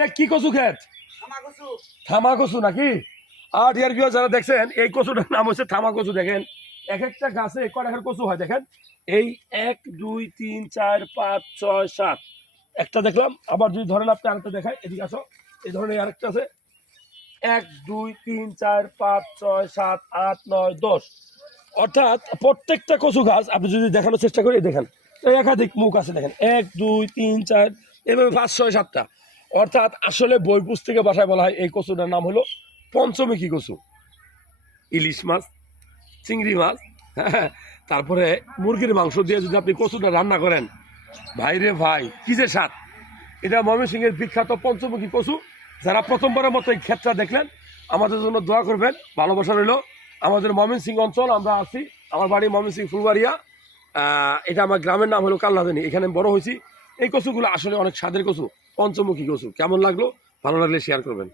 এটা কি কচু খেত? থামা কচু নাকি? আর ডিয়ার ভিউয়ার যারা দেখছেন এই কচুটার নাম হচ্ছে থামা কচু। দেখেন এক একটা গাছে কয়টা কচু হয় দেখেন। এই 1 2 3 4 5 6 7 একটা দেখলাম। আবার যদি ধরেন আপনি আরেকটা দেখায়, এদিকে আসো, এই ধরনের আরেকটা আছে 1 2 3 4 5 6 7 8 9 10। অর্থাৎ প্রত্যেকটা কচু গাছ আপনি যদি দেখানোর চেষ্টা করি, দেখেন এই একাধিক মুখ আছে, দেখেন 1 2 3 4 এভাবে 5 6 7টা। অর্থাৎ আসলে বই পুস্তকে ভাষায় বলা হয় এই কচুটার নাম হলো পঞ্চমুখী কচু। ইলিশ মাছ, চিংড়ি মাছ, হ্যাঁ, তারপরে মুরগির মাংস দিয়ে যদি আপনি কচুটা রান্না করেন, ভাই রে ভাই কি যে স্বাদ। এটা ময়মনসিংহের বিখ্যাত পঞ্চমুখী কচু। যারা প্রথমবারের মতো এই ক্ষেতটা দেখলেন, আমাদের জন্য দোয়া করবেন, ভালোবাসা রইল। আমাদের ময়মনসিংহ অঞ্চল, আমরা আছি, আমার বাড়ি ময়মনসিংহ ফুলবাড়িয়া। এটা আমার গ্রামের নাম হলো কাল্লাদানি, এখানে বড় হয়েছি। এই কচুগুলো আসলে অনেক স্বাদের কচু, পঞ্চমুখী কচু। কেমন লাগলো? ভালো লাগলে শেয়ার করবেন।